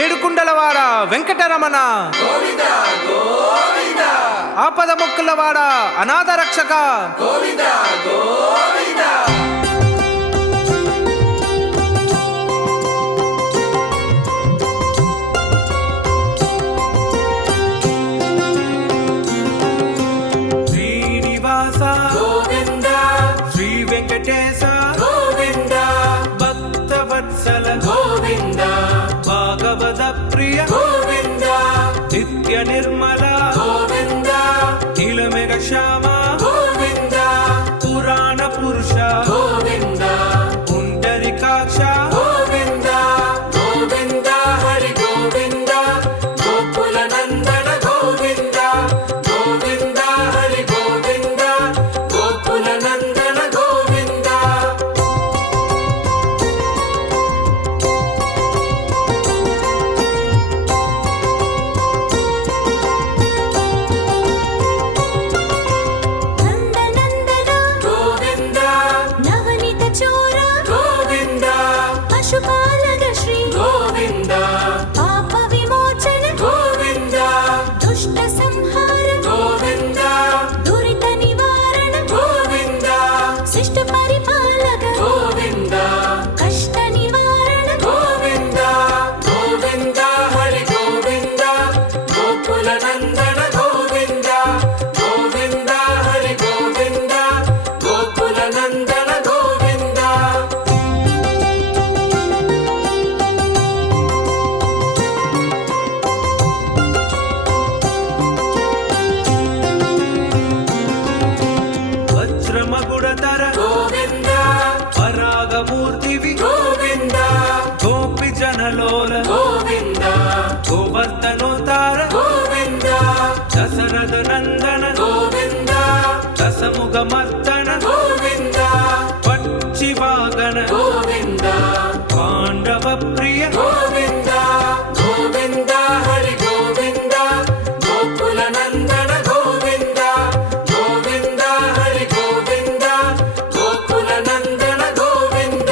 ఏడుకుండలవాడ వెంకటరమణ, ఆపద మొక్కులవాడ అనాథ రక్షక, శ్రీనివాస గోవింద, శ్రీ వెంకటేశ గోవింద, భక్తవత్సల గోవింద, భాగవత ప్రియ గోవింద, నిత్య నిర్మల గోవింద, నీలమేఘ శ్యామ గోవింద, పురాణ పురుష గోవింద, పుండరీకాక్ష గోవింద, గోవింద హరి గోవింద, గోకుల నందన గోవింద, గోవింద హరి గోవింద, గోకుల నందన గోవింద. నందనందన గోవింద నవనీత చోర గోవింద, పశుపాలక శ్రీ గోవింద పాప విమోచన గోవింద, దుష్ట సంహార గోవింద దురిత నివారణ గోవింద, శిష్ట పరిపాలక గోవింద కష్ట నివారణ గోవింద, గోవింద హరి గోవింద, గోకుల నందన గోవింద, గోవింద హరి గోవింద, గోకుల నందన గోవింద. వజ్రమగుడతర గోవింద, పరాగమూర్తివి గోవింద, గోపి జనలోల గోవింద, గోవర్ధనోతార గోవింద, దశరథ నందన గోవింద, దశముఖ మర్దన గోవింద, పక్షివాగన గోవింద, పాండవ ప్రియ గోవింద, గోవింద హరి గోవింద, గోకుల నందన గోవింద, గోవింద హరి గోవింద, గోకుల నందన గోవింద.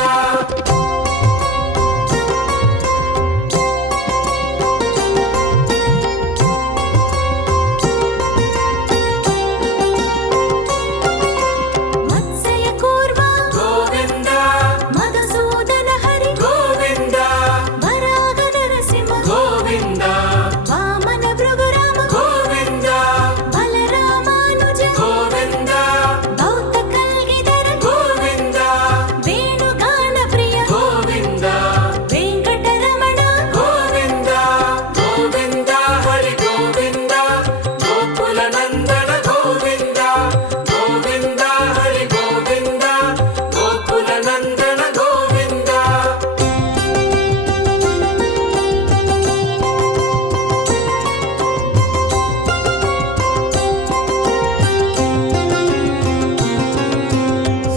మత్స్య కూర్మ గోవింద మధుసూదన హరి గోవింద, వరాగ నరసింహ గోవింద వామన భృగురామ గోవింద, బలరామానుజ గోవింద భౌత కల్గిధర గోవింద, వేణుగాన ప్రియ గోవింద వెంకటరమణ గోవింద, గోవింద హరి గోవింద, గోకుల నందన గోవింద, గోవింద హరి గోవింద, గోకుల నందన గోవింద.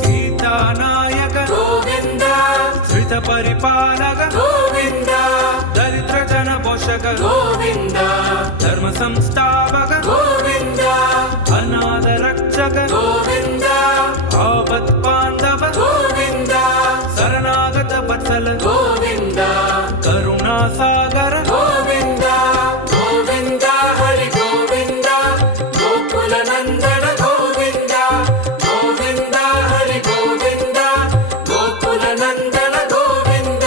సీతానాయక గోవింద, శ్రిత పరిపాలక గోవింద, దరిద్ర జన పోషక గోవింద, ధర్మ సంస్థాపక గోవింద, అనాథ రక్షక గోవింద, ఆపత్ బాంధవ గోవింద, శరణాగత వత్సల గోవింద, కరుణా సాగర గోవింద, గోవింద హరి గోవింద, గోకుల నందన గోవింద, గోవింద హరి గోవింద, గోకుల నందన గోవింద.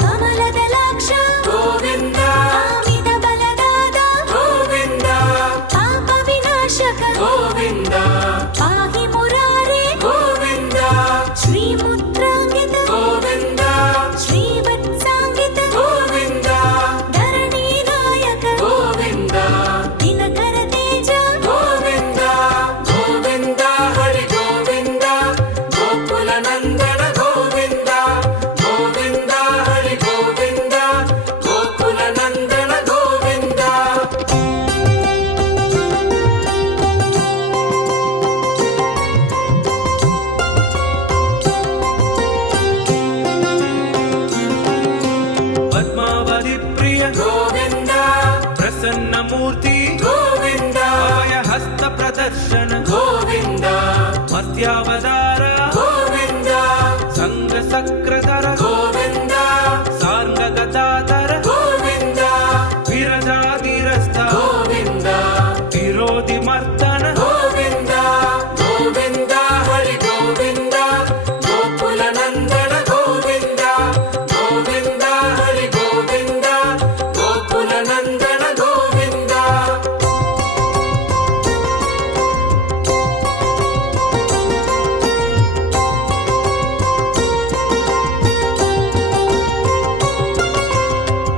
కమలదలాక్ష గోవింద ఆమిత బలదాద గోవింద, ಪ್ರದರ್ಶನ ಗೋವಿಂದ ಮರ್ತ್ಯಾವತಾರ ಗೋವಿಂದ ಸಂಘ ಸಕ್ರಧರ ಗೋವಿಂದ ಸಾರ್ಂಗ ಗದಾಧರ ಗೋವಿಂದ ವಿರಜಾಗಿರಸ್ಥ ಗೋವಿಂದ ವಿರೋಧಿ ಮರ್ದನ ಗೋವಿಂದ ಗೋವಿಂದ ಹರಿ ಗೋವಿಂದ ಗೋಕುಲ ನಂದನ ಗೋವಿಂದ ಗೋವಿಂದ ಹರಿ ಗೋವಿಂದ ಗೋಕುಲ ನಂದನ ಗೋವಿಂದ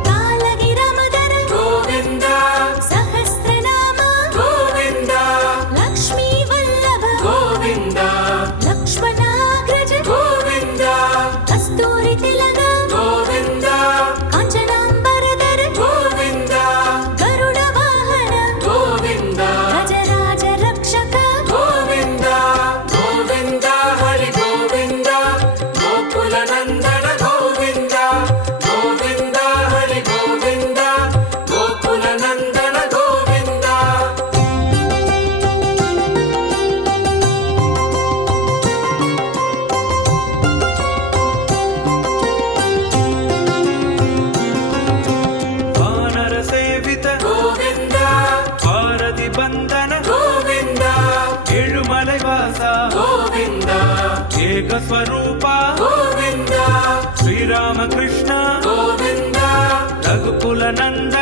ಕಾಲಗಿರಮದರ ಗೋವಿಂದ ಸಹಸ್ರನಾಮ ಗೋವಿಂದ ಲಕ್ಷ್ಮೀ ವಲ್ಲಭ ಗೋವಿಂದ ಲಕ್ಷ್ಮಣಾಗ್ರಜ ಗೋವಿಂದ ಕಸ್ತೂರಿ ತಿಲಕ ಗೋವಿಂದ ಕಾಂಚನಾಂಬರಧರ ಗೋವಿಂದ ಗರುಡ ವಾಹನ ಗೋವಿಂದ ಗಜರಾಜ ರಕ್ಷಕ ಗೋವಿಂದ ಗೋವಿಂದ ಹರಿ ಗೋವಿಂದ ಗೋಕುಲ ನಂದನ ಗೋವಿಂದ ಗೋವಿಂದ ಹರಿ ಗೋವಿಂದ ಗೋಕುಲ ನಂದನ ಗೋವಿಂದ ವಾನರ ಸೇವಿತ ಗೋವಿಂದ ಭಾರತಿ ಬಂಧನ ಗೋವಿಂದ ಏಳುಮಲೈ ವಾಸ ಗೋವಿಂದ ಏಕ ಸ್ವರೂಪ ಗೋವಿಂದ ಶ್ರೀರಾಮಕೃಷ್ಣ ಗೋವಿಂದ ರಘುಕುಲ ನಂದನ